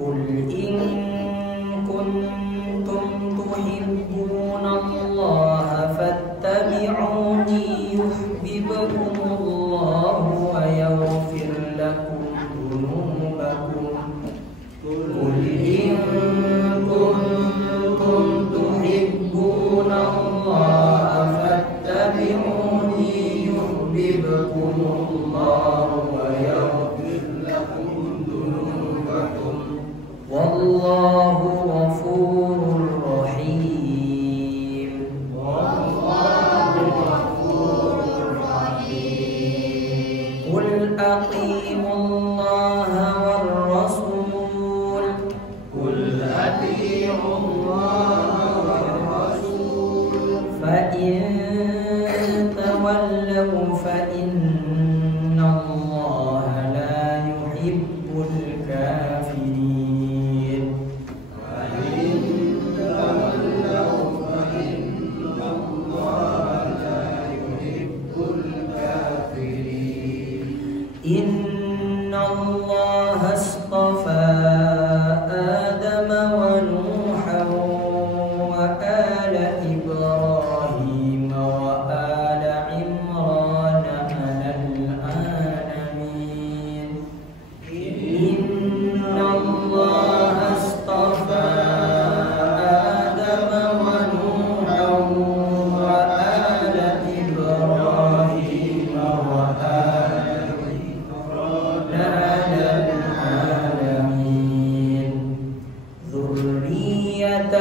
قل إن كنتم تحبون الله فاتبعوني يحببكم الله ويغفر لكم ذنوبكم قل إن كنتم تحبون الله فاتبعوني يحببكم الله ويغفر لكم ذنوبكم والله غفور رحيم. والله غفور رحيم. قل أطيعوا الله والرسول قل أطيعوا الله والرسول فإن تولوا فإن الله لا يحب الكافرين. فإن تولوا فإن الله لا يحب الكافرين. إن الله اصطفى آدم ونوحا وآل إبراهيم وآل عمران على العالمين. إن الله اصطفى آدم ونوحا وآل إبراهيم وآل عمران على العالمين ذرية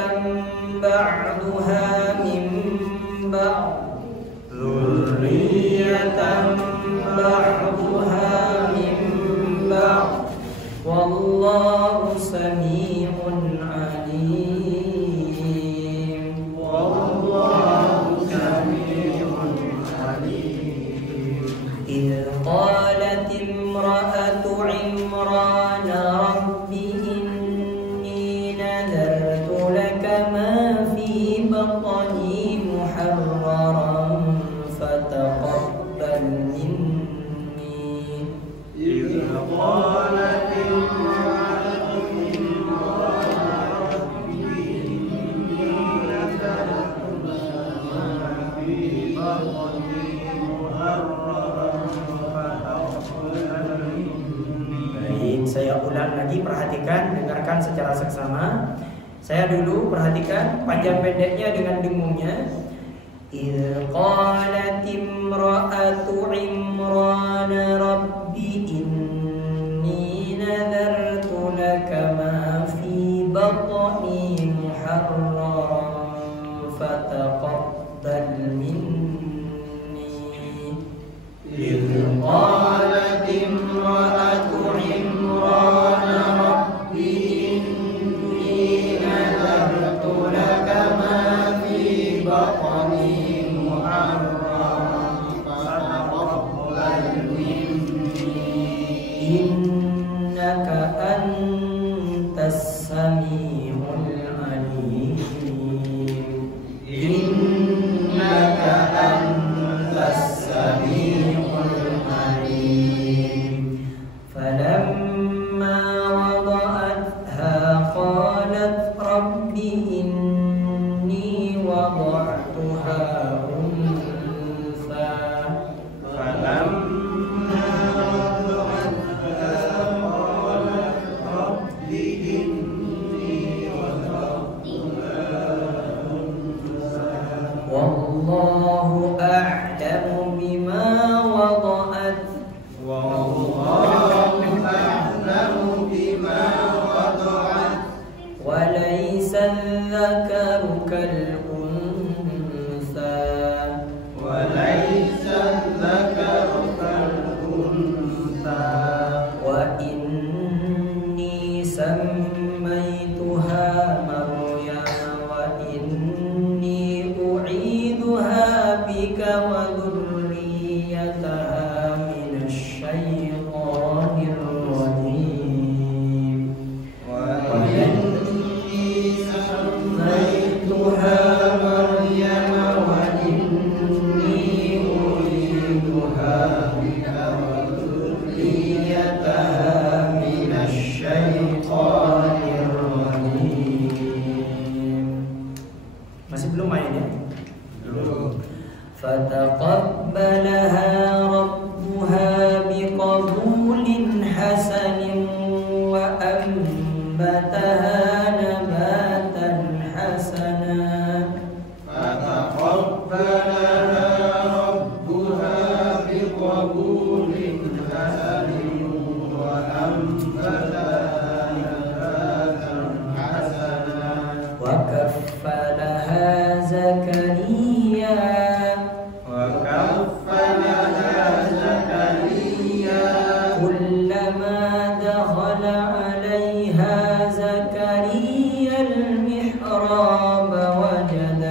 بعضها من بعض ذرية بعضها من بعض والله سميع عليم. والله سميع عليم. إذ قالت امرأة عمران رب إني نذرت لك ما في بطني محررا فتقبل مني. إذ قالت امرأة عمران رب إني نذرت لك ما في بطني محررا فتقبل مني. Baik, saya ulang lagi, perhatikan, dengarkan secara seksama. Saya dulu perhatikan panjang pendeknya dengan dengungnya. إذ قالت امرأة عمران رب إني نذرت لك ما في بطني محررا فتقبل مني. إذ قالت امرأة عمران رب إني نذرت لك ما في بطني إنك أنت السميع العليم. إنك أنت السميع العليم. فلما وضعتها قالت رب إني وضعتها أنثى. والله أعلم بما وضعت. والله أعلم بما وضعت. وليس الذكر كالأنثى. وليس الذكر كالأنثى. وإني سميتها مريم وإني أعيذها بك وذريتها من الشيطان الرجيم. وإني سميتها مريم وإني أعيذها بك وذريتها من الشيطان فأنبتها نباتا حسنا فتقبلها ربها بقبول حسن وأنبتها نباتا حسنا وكفلها زكريا كلما دخل عليها زكريا المحراب وجد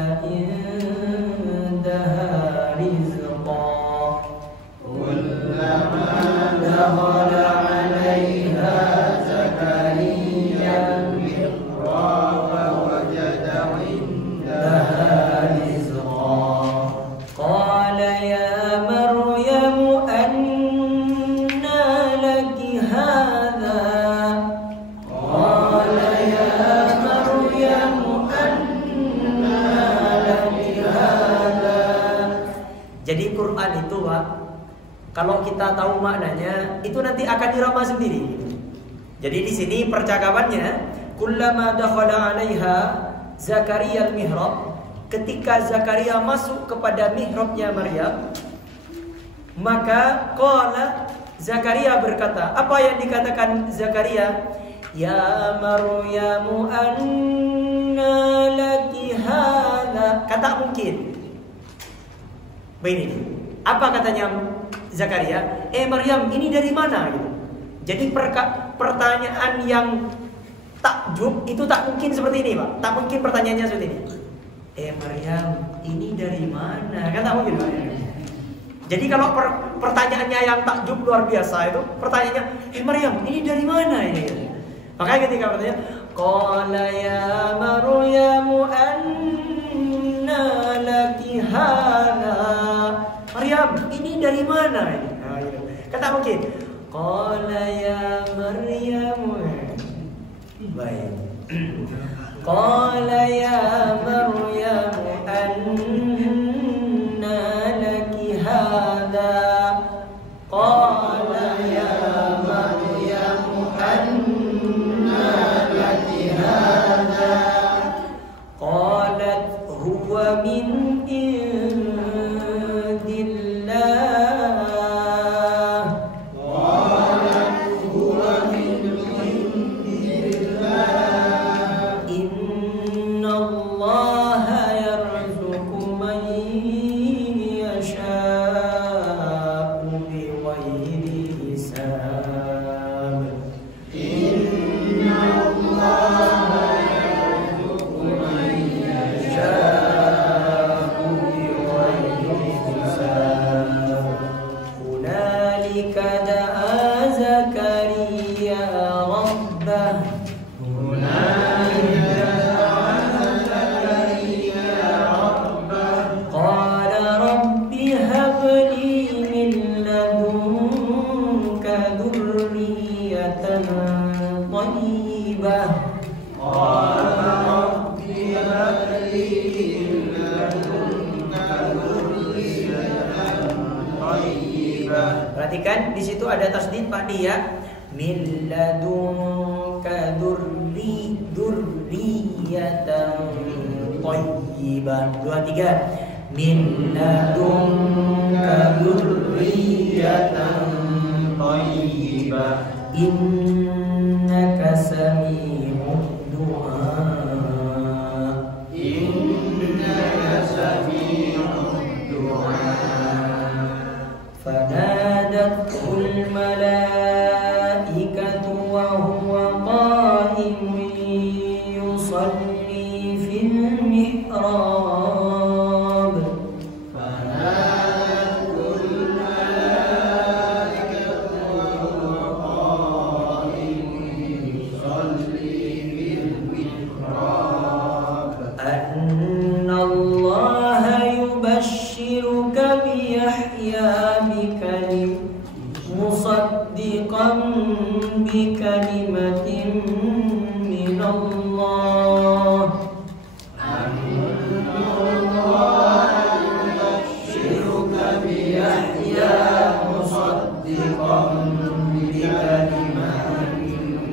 عندها رزقا كلما دخل عليها زكريا المحراب وجد عندها رزقا قال يا مريم أنى لك هذا قال يا مريم أنى لك هذا. Jadi Quran itu Pak, kalau kita tahu maknanya itu nanti akan dirama sendiri. Jadi di sini percakapannya kullama dakhala 'alaiha Zakaria al-mihrab, ketika Zakaria masuk kepada mihrabnya Maryam, maka qala Zakaria berkata, apa yang dikatakan Zakaria? Ya Maryamu anna laki hadza. Kata mungkin. Begini, apa katanya Zakaria? Maryam, ini dari mana? Gitu. Jadi pertanyaan yang takjub itu tak mungkin seperti ini, Pak. Tak mungkin pertanyaannya seperti ini. Maryam, ini dari mana? Kan tak mungkin, Pak. Jadi kalau pertanyaannya yang takjub luar biasa itu, pertanyaannya, Maryam, ini dari mana ini? Makanya ketika bertanya, qala ya Maryamu anna laki hadza. Maryam, ini dari mana ini? Nah, gitu. Kan tak mungkin. Qala ya Maryam. Baik. Qala ya Maryam anna laki hadza. Qala ya Maryam anna laki hadza. Qalat huwa min perhatikan di situ ada tasdid Pak dia min ladunka dzurriyyatan thayyibah. 2 3 min ladunka dzurriyyatan thayyibah innaka sami'ud du'a. Innaka sami'ud du'a. فنادته الملائكة وهو قائم يصلي في المحراب. فنادته الملائكة وهو قائم يصلي في المحراب أن الله يبشرك بيحيى مصدقا بكلمة من الله أن الله يبشرك بيحيى مصدقا بكلمة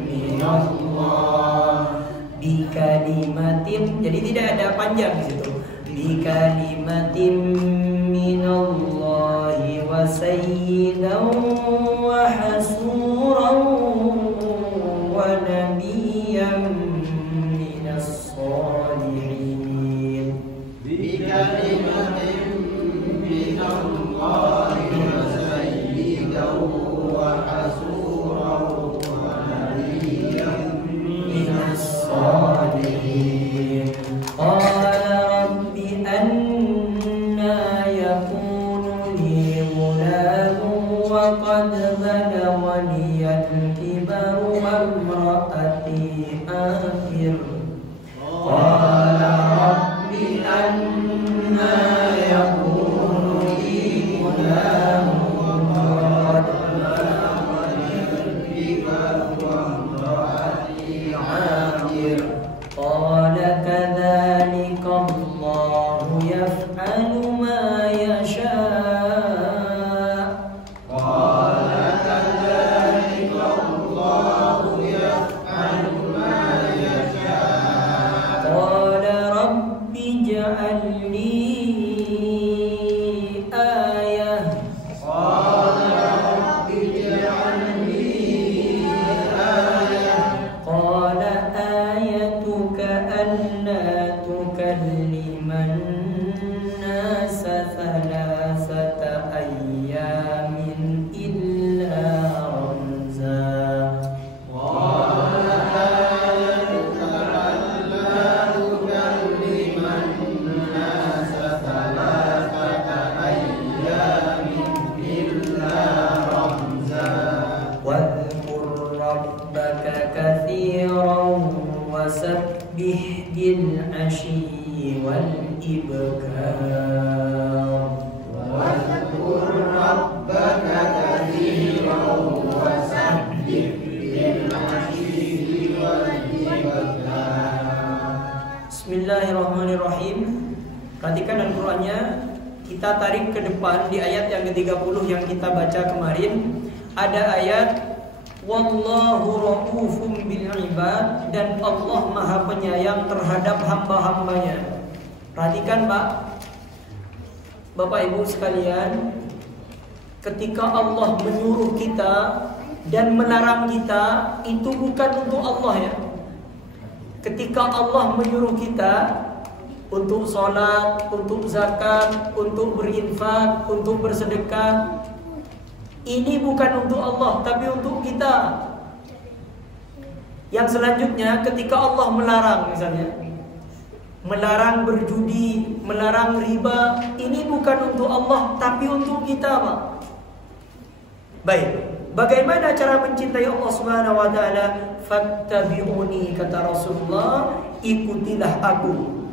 من الله ada panjang di situ. Bi kalimatin minallahi wa sayyidan wa hasuran wa nabiyyan minas salihin. Bi kalimatin minallahi wa sayyidan wa hasuran wa nabiyyan minas salihin. وقد بلغني الكبر وامرأتي آخر قال رب أنى يكون لي غلام وقد بلغني الكبر وامرأتي عاقر قال كذلك الله يفعل ما يشاء وسبح بالعشي والإبكار واذكر ربك كثيرا وسبح بالعشي والإبكار. Bismillahirrahmanirrahim. Perhatikan Al-Qur'annya. Kita tarik ke depan di ayat yang ke-30 yang kita baca kemarin. Ada ayat Wallahu ra'ufum bil ibad, dan Allah Maha Penyayang terhadap hamba-hambanya. Perhatikan Bapak Ibu sekalian, ketika Allah menyuruh kita dan melarang kita, itu bukan untuk Allah ya. Ketika Allah menyuruh kita untuk sholat, untuk zakat, untuk berinfak, untuk bersedekah, ini bukan untuk Allah, tapi untuk kita. Yang selanjutnya, ketika Allah melarang, misalnya melarang berjudi, melarang riba, ini bukan untuk Allah, tapi untuk kita, Pak. Baik, bagaimana cara mencintai Allah Subhanahu wa taala? Fattabi'uni, kata Rasulullah, ikutilah aku.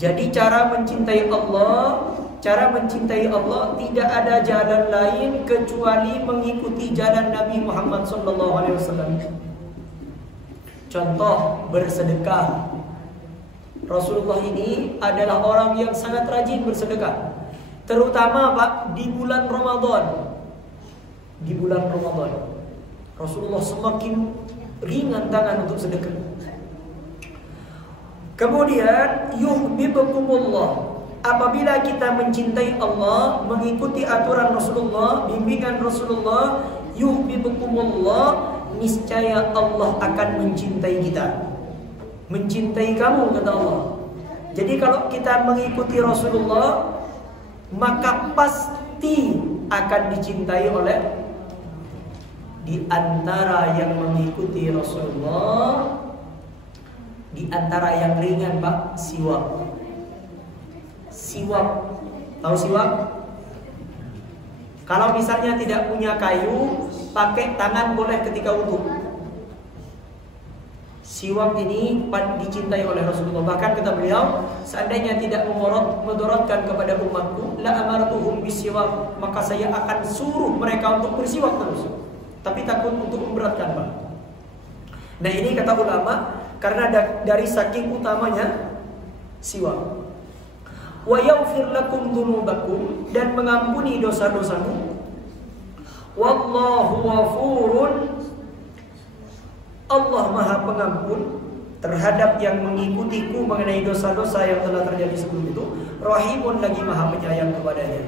Jadi cara mencintai Allah tidak ada jalan lain kecuali mengikuti jalan Nabi Muhammad SAW. Contoh, bersedekah. Rasulullah ini adalah orang yang sangat rajin bersedekah, terutama Pak di bulan Ramadan. Di bulan Ramadan Rasulullah semakin ringan tangan untuk sedekah. Kemudian yuhibbukumullah. Apabila kita mencintai Allah, mengikuti aturan Rasulullah, bimbingan Rasulullah, yuhibbukumullah, niscaya Allah akan mencintai kita. Mencintai kamu, kata Allah. Jadi kalau kita mengikuti Rasulullah, maka pasti akan dicintai oleh. Di antara yang mengikuti Rasulullah, di antara yang ringan Pak, siwak. Siwak, tahu siwak? Kalau misalnya tidak punya kayu, pakai tangan boleh ketika wudu. Siwak ini dicintai oleh Rasulullah. Bahkan kata beliau, seandainya tidak memudaratkan kepada umatku, la amartuhum bisiwak, maka saya akan suruh mereka untuk bersiwak terus. Tapi takut untuk memberatkan, Pak. Nah ini kata ulama, karena dari saking utamanya siwak. Wa yaghfir lakum dzunubakum, dan mengampuni dosa-dosamu. Wallahu ghafurun, Allah Maha Pengampun. terhadap yang mengikutiku mengenai dosa-dosa yang telah terjadi sebelum itu, Rahimun, lagi Maha penyayang kepadanya.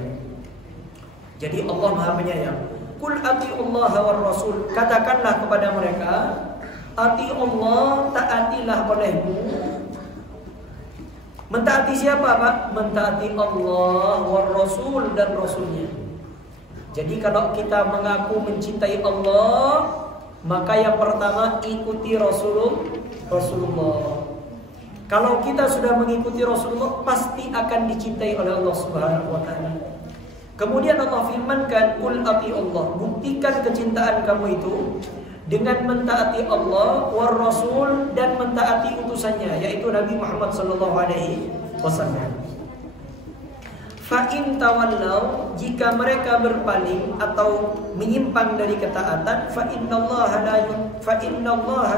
Jadi Allah Maha penyayang. Qul atiullaha war rasul, katakanlah kepada mereka, ati Allah, taatilah olehmu. Mentaati siapa, Pak? Mentaati Allah war rasul, dan rasulnya. Jadi kalau kita mengaku mencintai Allah, maka yang pertama ikuti Rasulullah. Kalau kita sudah mengikuti Rasulullah, pasti akan dicintai oleh Allah Subhanahu wa taala. Kemudian Allah firmankan, qul ati Allah, buktikan kecintaan kamu itu dengan mentaati Allah war rasul, dan mentaati utusannya, yaitu Nabi Muhammad sallallahu alaihi wasallam. Fa in tawallau, jika mereka berpaling atau menyimpang dari ketaatan, fa innallaha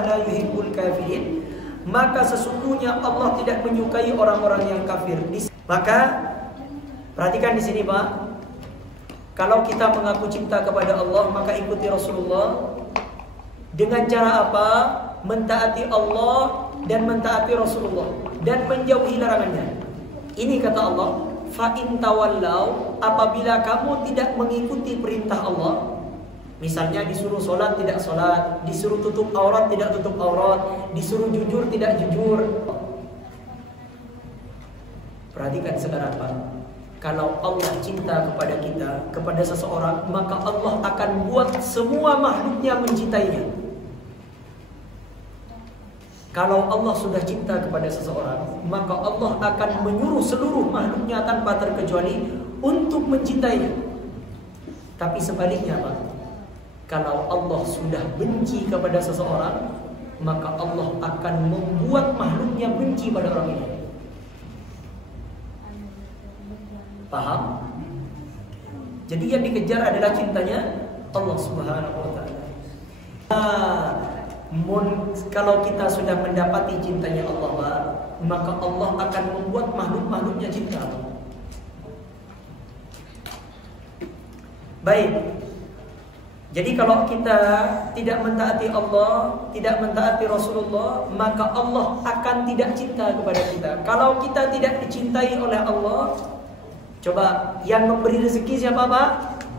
la yuhibbul kafirin, maka sesungguhnya Allah tidak menyukai orang-orang yang kafir. Maka perhatikan di sini, Pak. Kalau kita mengaku cinta kepada Allah, maka ikuti Rasulullah. Dengan cara apa? Mentaati Allah dan mentaati Rasulullah, dan menjauhi larangannya. Ini kata Allah, fa in tawallau, apabila kamu tidak mengikuti perintah Allah, misalnya disuruh sholat tidak sholat, disuruh tutup aurat tidak tutup aurat, disuruh jujur tidak jujur. Perhatikan sekarang, Pak. Kalau Allah cinta kepada kita, kepada seseorang, maka Allah akan buat semua makhluknya mencintainya. Kalau Allah sudah cinta kepada seseorang, maka Allah akan menyuruh seluruh makhluknya tanpa terkecuali untuk mencintainya. Tapi sebaliknya, Pak, kalau Allah sudah benci kepada seseorang, maka Allah akan membuat makhluknya benci pada orang ini. Paham? Jadi yang dikejar adalah cintanya Allah Subhanahu wa taala. Kalau kita sudah mendapati cintanya Allah, Pak, maka Allah akan membuat makhluk-makhluknya cinta. Baik. Jadi kalau kita tidak mentaati Allah, tidak mentaati Rasulullah, maka Allah akan tidak cinta kepada kita. Kalau kita tidak dicintai oleh Allah, coba yang memberi rezeki siapa, Pak?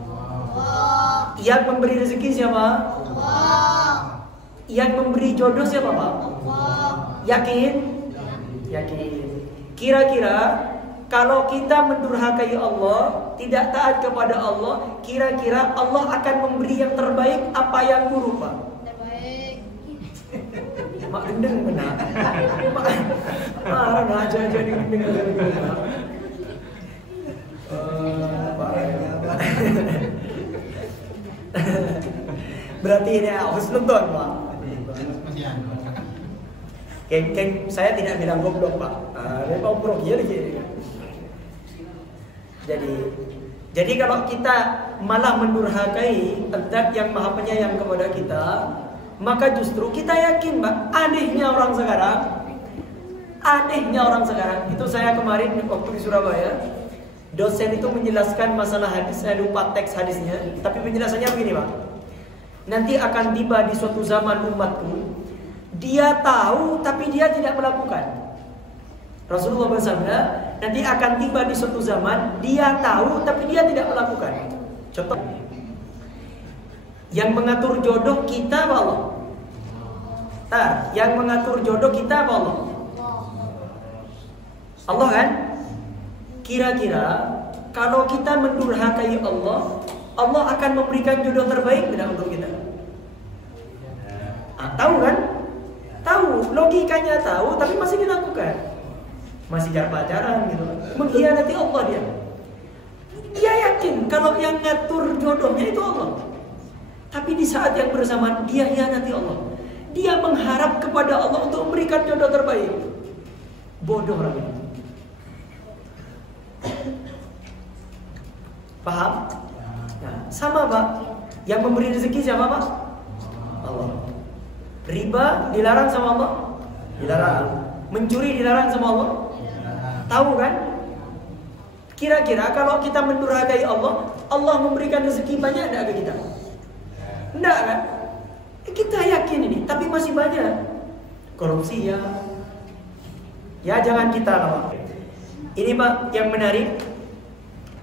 Allah. Yang memberi rezeki siapa? Allah. Yang memberi jodoh siapa, Pak? Allah. Yakin? Yakin. Kira-kira kalau kita mendurhakai Allah, tidak taat kepada Allah, kira-kira Allah akan memberi yang terbaik apa yang buruk, Pak? Terbaik. Mak gendeng benar. Marah aja jadi gendeng. Berarti ini harus nonton, Pak. Keng, saya tidak bilang goblok, Pak. Dia goblok ya lagi. Jadi kalau kita malah mendurhakai Zat yang Maha Penyayang kepada kita, maka justru kita yakin, Pak, anehnya orang sekarang. Itu saya kemarin waktu di Surabaya, dosen itu menjelaskan masalah hadis, saya lupa teks hadisnya, tapi penjelasannya begini, Pak. Nanti akan tiba di suatu zaman umatku, dia tahu tapi dia tidak melakukan. Rasulullah bersabda, nanti akan tiba di suatu zaman, dia tahu tapi dia tidak melakukan. Contoh, yang mengatur jodoh kita apa Allah? Yang mengatur jodoh kita apa Allah? Allah kan? Kira-kira kalau kita mendurhakai Allah, Allah akan memberikan jodoh terbaik tidak untuk kita? Tahu kan? Tahu, logikanya tahu, tapi masih dilakukan. Masih pacaran gitu. Mengkhianati Allah dia. Dia yakin kalau yang ngatur jodohnya itu Allah. Tapi di saat yang bersamaan dia khianati Allah. Dia mengharap kepada Allah untuk memberikan jodoh terbaik. Bodoh orang ini. Paham? Nah, sama, Pak. Yang memberi rezeki siapa, Pak? Allah. Riba dilarang sama Allah? Dilarang. Mencuri dilarang sama Allah? Tahu kan? Kira-kira kalau kita mendurhakai Allah, Allah memberikan rezeki banyak enggak ke kita? Enggak kan? Kita yakin ini, tapi masih banyak. korupsi ya. Ya jangan kita lawan. Ini Pak yang menarik.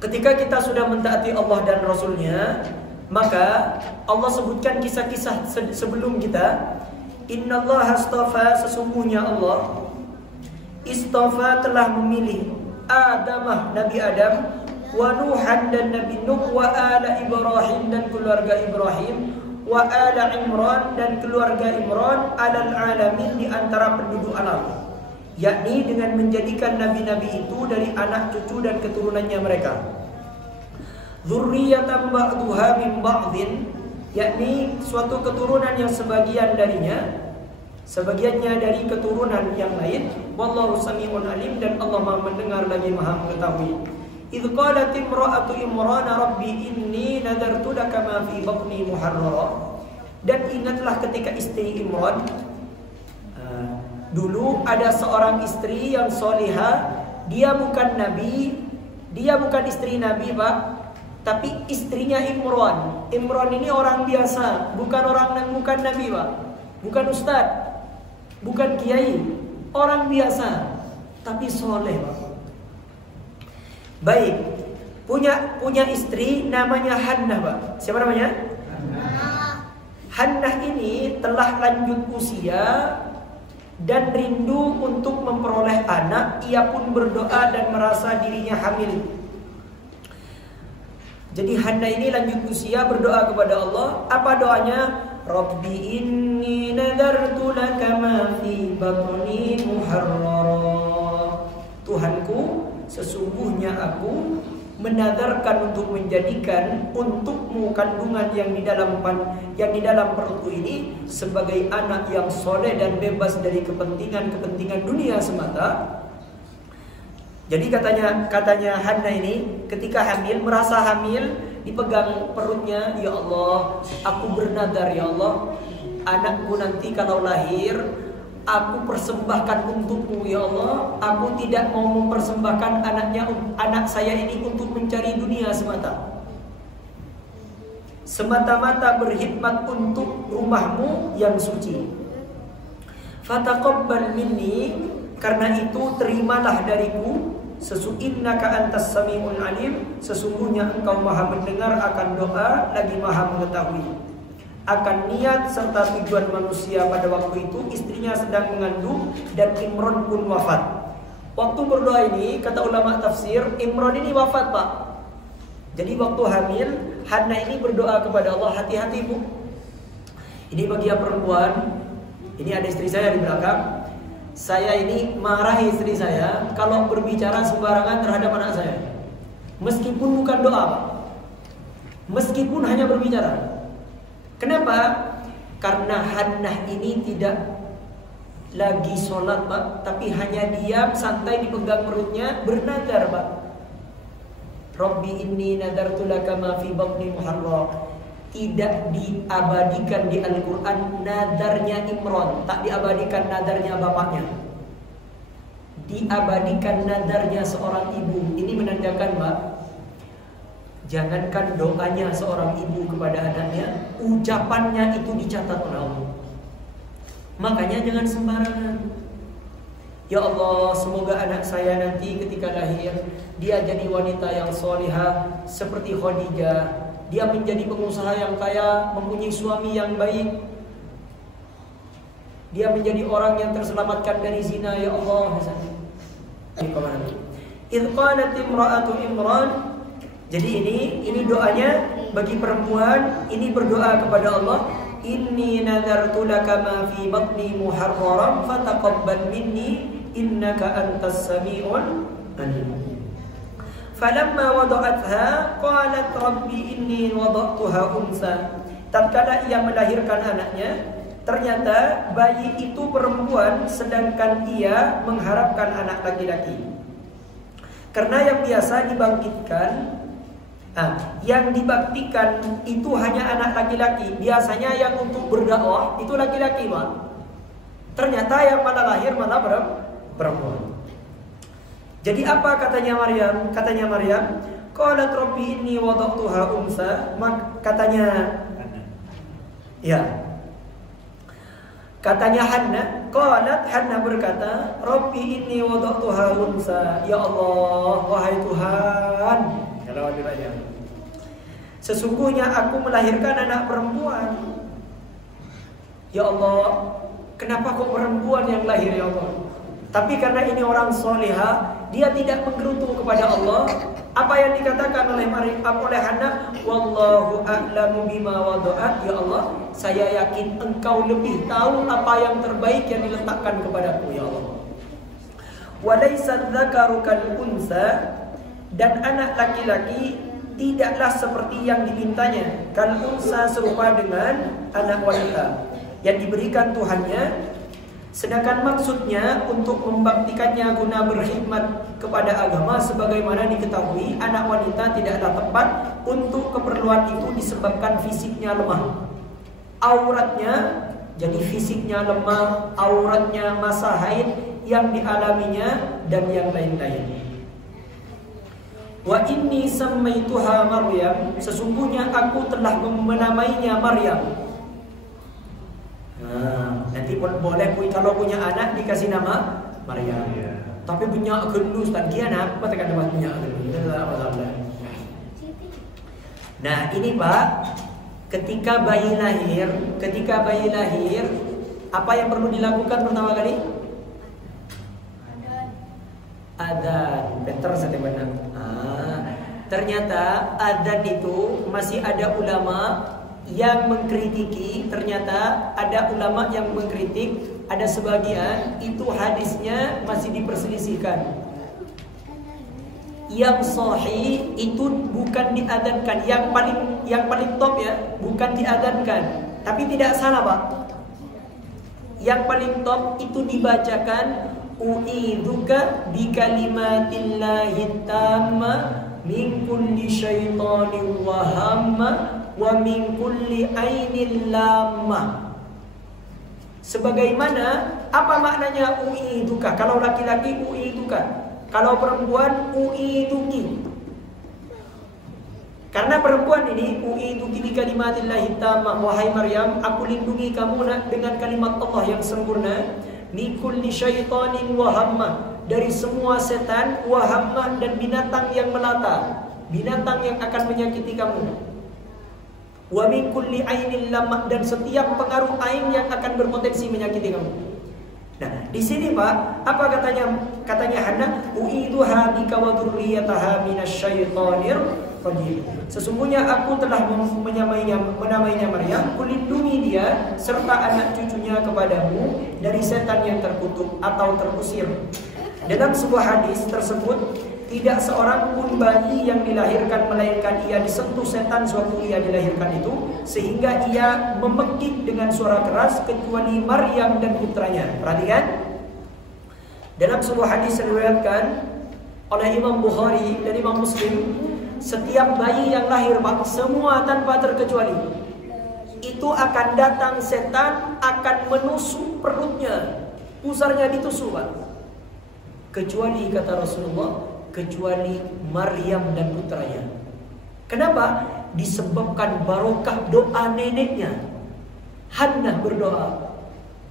Ketika kita sudah mentaati Allah dan Rasulnya, maka Allah sebutkan kisah-kisah sebelum kita. Innallaha astafa, sesungguhnya Allah istafa telah memilih Adamah, Nabi Adam, wa Nuhan dan Nabi Nuh, wa ala Ibrahim dan keluarga Ibrahim, wa ala Imran dan keluarga Imran, alal alamin di antara penduduk alam. Yakni dengan menjadikan nabi-nabi itu dari anak cucu dan keturunannya mereka. Dzurriyyatan ba'duha min ba'dhin, yakni suatu keturunan yang sebagiannya dari keturunan yang lain. Wallahu sami'un alim, dan Allah Maha mendengar lagi Maha mengetahui. Idz qalat imra'atu Imran rabbi inni nadartu laka ma fi batni muharrara. Dan ingatlah ketika istri Imran, dulu ada seorang istri yang solihah. Dia bukan nabi, dia bukan istri nabi Pak, tapi istrinya Imran. Imran ini orang biasa, bukan nabi Pak, bukan ustadz, bukan kiai, orang biasa, tapi soleh Pak. Baik, punya istri namanya Hannah Pak. Siapa namanya? Hannah ini telah lanjut usia dan rindu untuk memperoleh anak. Ia pun berdoa dan merasa dirinya hamil. Jadi Hannah ini lanjut usia, berdoa kepada Allah. Apa doanya? Rabbi inni nadartu laka ma fi batni muharrara. Tuhanku, sesungguhnya aku menadarkan untuk menjadikan untukmu kandungan yang di dalam perutku ini sebagai anak yang soleh dan bebas dari kepentingan dunia semata. Jadi katanya Hannah ini ketika hamil, merasa hamil, dipegang perutnya, ya Allah, aku bernadar ya Allah, anakku nanti kalau lahir aku persembahkan untukmu ya Allah. Aku tidak mau mempersembahkan anak saya ini untuk mencari dunia semata-mata berkhidmat untuk rumahmu yang suci. Fataqabbal minni, karena itu terimalah dariku. Innaka antas sami'un alim, sesungguhnya engkau Maha mendengar akan doa lagi Maha mengetahui akan niat serta tujuan manusia. Pada waktu itu istrinya sedang mengandung dan Imran pun wafat. Waktu berdoa ini, kata ulama tafsir, Imran ini wafat Pak. Jadi waktu hamil, Hannah ini berdoa kepada Allah, hati-hati Bu. Ini bagi yang perempuan, ini ada istri saya di belakang. Saya ini marahi istri saya kalau berbicara sembarangan terhadap anak saya, meskipun bukan doa Pak, meskipun hanya berbicara. Kenapa? Karena Hannah ini tidak lagi sholat Pak, tapi hanya diam santai dipegang perutnya, bernadar Pak. Rabbi inni nadartu laka ma fi batni muharrara. Tidak diabadikan di Al-Quran nadarnya Imran, tak diabadikan nadarnya bapaknya, diabadikan nadarnya seorang ibu. Ini menandakan Pak, jangankan doanya seorang ibu kepada anaknya, ucapannya itu dicatat oleh Allah. Makanya jangan sembarangan. Ya Allah, semoga anak saya nanti ketika lahir dia jadi wanita yang solihah seperti Khadijah. Dia menjadi pengusaha yang kaya, mempunyai suami yang baik. Dia menjadi orang yang terselamatkan dari zina, ya Allah. Idz qalat imra'atu Imran. Jadi ini doanya bagi perempuan, ini berdoa kepada Allah. Inni nadartu laka ma fi batni muharraran fataqabbal minni innaka antas sami'un alim. Falamma wada'atha qalat rabbi inni wada'tuha unsa. Tatkala ia melahirkan anaknya, ternyata bayi itu perempuan sedangkan ia mengharapkan anak laki-laki. Karena yang biasa dibangkitkan, yang dibaktikan itu hanya anak laki-laki. Biasanya yang untuk berdakwah itu laki-laki Pak. Ternyata yang malah lahir malah perempuan. Jadi apa katanya Maryam? Katanya Maryam, qalat rabbi inni wada'tuha unsa. Katanya, ya, Katanya Hannah berkata, Rabbi inni wada'tuha unsa. Ya Allah, wahai Tuhan, sesungguhnya aku melahirkan anak perempuan. Ya Allah, kenapa kok perempuan yang lahir ya Allah? Tapi karena ini orang soleha, dia tidak menggerutu kepada Allah. Apa yang dikatakan oleh Hannah, wallahu a'lamu bima wada'at. Ya Allah, saya yakin engkau lebih tahu apa yang terbaik yang diletakkan kepadaku ya Allah. Walaysa dzakaru kal unsa, dan anak laki-laki tidaklah seperti yang dimintanya. Kal unsa, serupa dengan anak wanita yang diberikan Tuhannya. Sedangkan maksudnya untuk membaktikannya guna berkhidmat kepada agama, sebagaimana diketahui anak wanita tidaklah tepat untuk keperluan itu disebabkan fisiknya lemah. Auratnya, jadi fisiknya lemah, auratnya masa haid yang dialaminya dan yang lain-lain. Wa inni sammaituha Maryam, sesungguhnya aku telah menamainya Maryam. Nanti boleh kalau punya anak dikasih nama Maryam. Tapi punya gendus tak dia nak apa tekan dapat punya gendus. Nah, ini Pak, ketika bayi lahir, apa yang perlu dilakukan pertama kali? Adzan. Betul saya benar. Ternyata adzan itu masih ada ulama yang mengkritiki. Ternyata ada ulama yang mengkritik, ada sebagian itu hadisnya masih diperselisihkan. Yang sahih itu bukan diadzankan, yang paling top ya, bukan diadzankan. Tapi tidak salah Pak. Yang paling top itu dibacakan u'idzuka bi kalimatillahi tamma min kulli syaitanin wa hamma wa min kulli ainin lamma. Sebagaimana apa maknanya u'idzuka? Kalau laki-laki u'idzuka, kalau perempuan u'idzuki. Karena perempuan ini u'idzuki bi kalimatillahi tamma, wahai Maryam, aku lindungi kamu dengan kalimat Allah yang sempurna, min kulli syaitanin wa hamma, dari semua setan, wa hamma, dan binatang yang melata, binatang yang akan menyakiti kamu. Wa min kulli ainin lamma, dan setiap pengaruh ain yang akan berpotensi menyakiti kamu. Nah, di sini Pak, apa katanya Hannah? U'iduha bika wa dzurriyyataha minasyaitonir rajim. Sesungguhnya aku telah menamainya Maryam, kulindungi dia serta anak cucunya kepadamu dari setan yang terkutuk atau terusir. Dalam sebuah hadis tersebut, tidak seorang pun bayi yang dilahirkan melainkan ia disentuh setan sewaktu ia dilahirkan itu, sehingga ia memekik dengan suara keras, kecuali Maryam dan putranya. Perhatikan, dalam sebuah hadis diriwayatkan oleh Imam Bukhari dan Imam Muslim, setiap bayi yang lahir Pak, semua tanpa terkecuali, itu akan datang setan, akan menusuk perutnya, pusarnya ditusuk Pak. Kecuali, kata Rasulullah, kecuali Maryam dan putranya. Kenapa? Disebabkan barokah doa neneknya. Hannah berdoa,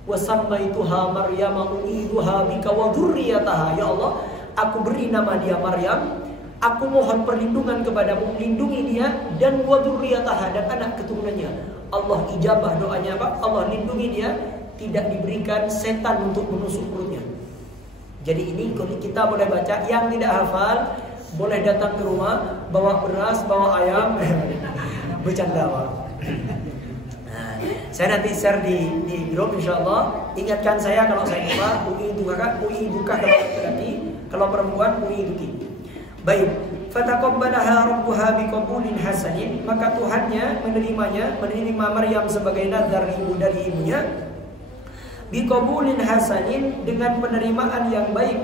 wa sammaituha Maryam u'iduha bika wa dzurriyyataha. Ya Allah, aku beri nama dia Maryam, aku mohon perlindungan kepadamu, lindungi dia dan wa dzurriyyataha, dan anak keturunannya. Allah ijabah doanya Pak, Allah lindungi dia, tidak diberikan setan untuk menusuk perutnya. Jadi ini kita boleh baca, yang tidak hafal boleh datang ke rumah, bawa beras, bawa ayam, bercanda Pak. Nah, saya nanti share di grup insyaallah. Ingatkan saya kalau saya lupa. U'iduka kalau laki-laki, kalau perempuan u'iduki. Baik, fataqabbalaha rabbuha biqabulin hasanin, maka Tuhannya menerima Maryam sebagai nazar ibu dari ibunya, biqabulin hasanin, dengan penerimaan yang baik,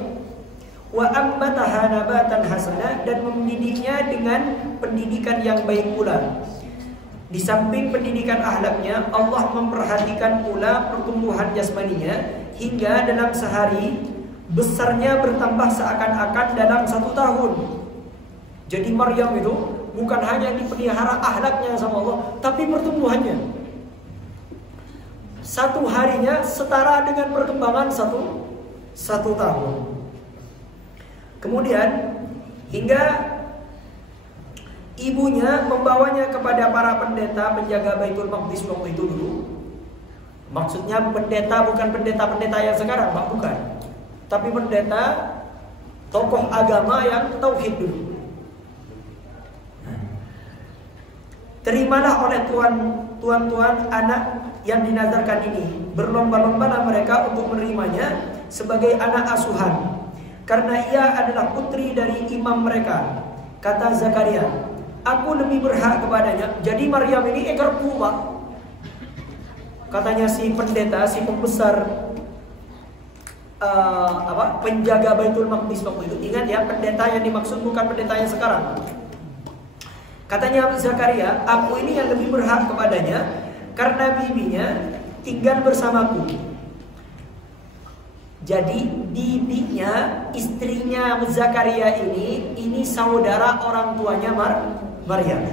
wa ambataha nabatan hasanah, dan mendidiknya dengan pendidikan yang baik pula. Di samping pendidikan akhlaknya, Allah memperhatikan pula pertumbuhan jasmaninya, hingga dalam sehari besarnya bertambah seakan-akan dalam 1 tahun. Jadi Maryam itu bukan hanya dipelihara akhlaknya sama Allah, tapi pertumbuhannya. satu harinya setara dengan perkembangan satu tahun. Kemudian hingga ibunya membawanya kepada para pendeta penjaga Baitul Maqdis waktu itu dulu. Maksudnya pendeta bukan pendeta-pendeta yang sekarang, Pak, bukan. Tapi pendeta tokoh agama yang tauhid dulu. Terimalah oleh tuan-tuan anak yang dinazarkan ini. Berlomba-lombalah mereka untuk menerimanya sebagai anak asuhan, karena ia adalah putri dari imam mereka. Kata Zakaria, aku lebih berhak kepadanya. Jadi Maryam ini ekorku, Pak. Katanya si pendeta, si pembesar penjaga Baitul Maqdis waktu itu. Ingat ya, pendeta yang dimaksud bukan pendeta yang sekarang. Katanya Zakaria, aku ini yang lebih berhak kepadanya karena bibinya tinggal bersamaku. Jadi bibinya, istrinya Zakaria ini saudara orang tuanya Maryam.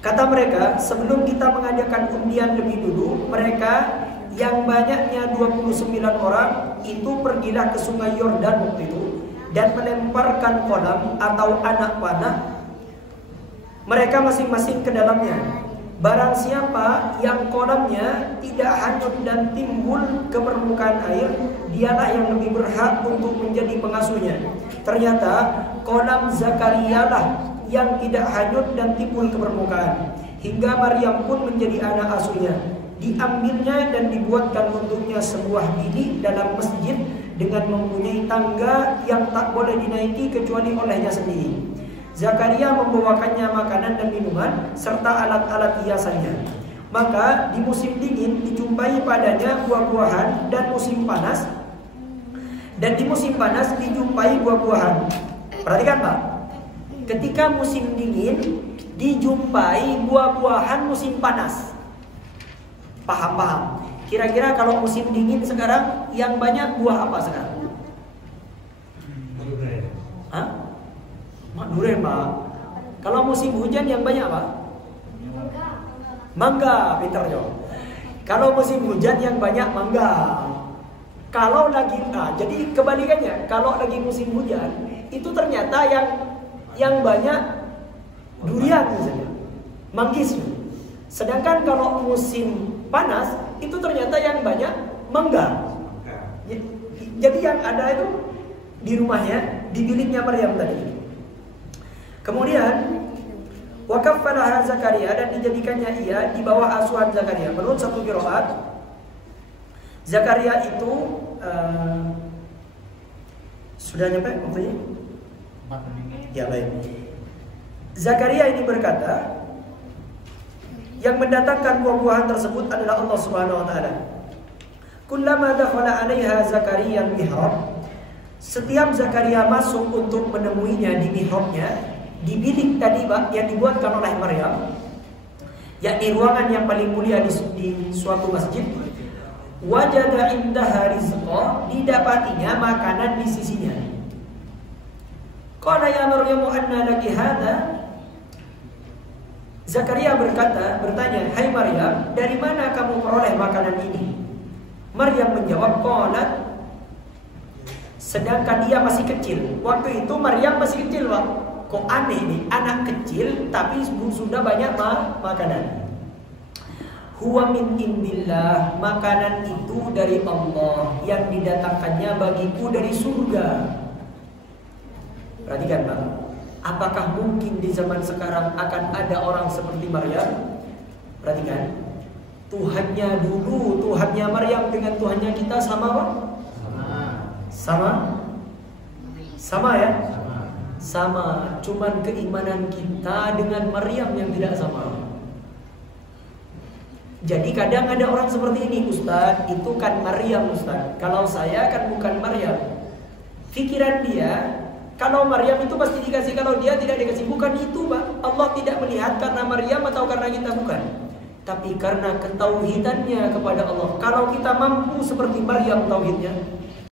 Kata mereka, sebelum kita mengadakan undian lebih dulu, mereka yang banyaknya 29 orang itu pergilah ke sungai Yordan waktu itu dan melemparkan kolam atau anak panah mereka masing-masing ke dalamnya. Barang siapa yang kolamnya tidak hanyut dan timbul ke permukaan air, dialah yang lebih berhak untuk menjadi pengasuhnya. Ternyata kolam Zakaria lah yang tidak hanyut dan timbul ke permukaan, hingga Maryam pun menjadi anak asuhnya. Diambilnya dan dibuatkan untuknya sebuah bilik dalam masjid dengan mempunyai tangga yang tak boleh dinaiki kecuali olehnya sendiri. Zakaria membawakannya makanan dan minuman serta alat-alat hiasannya. Maka di musim dingin dijumpai padanya buah-buahan dan musim panas, dan di musim panas dijumpai buah-buahan. Perhatikan, Pak. Ketika musim dingin dijumpai buah-buahan musim panas. Paham? Kira-kira kalau musim dingin sekarang yang banyak buah apa sekarang? Hah? Durian, Pak. Kalau musim hujan yang banyak apa? Mangga, pintar Jo. Kalau musim hujan yang banyak mangga. Kalau lagi, jadi kebalikannya. Kalau lagi musim hujan, itu ternyata yang banyak durian misalnya, manggis. Sedangkan kalau musim panas, itu ternyata yang banyak mangga. Jadi yang ada itu di rumahnya, di biliknya Maryam tadi. Kemudian wakaffalaha Zakaria, dan dijadikannya ia di bawah asuhan Zakaria. Menurut satu qiraat, Zakaria itu sudah nyampe waktunya? Ya, baik. Zakaria ini berkata, yang mendatangkan buah-buahan tersebut adalah Allah Subhanahu wa taala. Kullama dakhala 'alaiha Zakaria al-mihrab, setiap Zakaria masuk untuk menemuinya di mihrabnya, di bilik tadi, Pak, yang dibuatkan oleh Maryam, yakni ruangan yang paling mulia di suatu masjid, wajada indaha rizqa, didapatinya makanan di sisinya. Qala ya Maryam anna laki hadha, Zakaria bertanya, hai Maryam, dari mana kamu peroleh makanan ini? Maryam menjawab, qalat, sedangkan dia masih kecil. Waktu itu Maryam masih kecil, Pak. Kok aneh nih, anak kecil tapi sudah banyak makanan. Huwa min indillah, makanan itu dari Allah yang didatangkannya bagiku dari surga. Perhatikan, Pak. Apakah mungkin di zaman sekarang akan ada orang seperti Maryam? Perhatikan. Tuhannya dulu, Tuhannya Maryam dengan Tuhannya kita sama, Pak? Sama ya? Sama, cuman keimanan kita dengan Maryam yang tidak sama. Jadi kadang ada orang seperti ini, Ustaz, itu kan Maryam, Ustaz. Kalau saya kan bukan Maryam. Pikiran dia, kalau Maryam itu pasti dikasih, kalau dia tidak dikasih. Bukan itu, Pak. Allah tidak melihat karena Maryam atau karena kita, bukan. Tapi karena ketauhidannya kepada Allah. Kalau kita mampu seperti Maryam tauhidnya,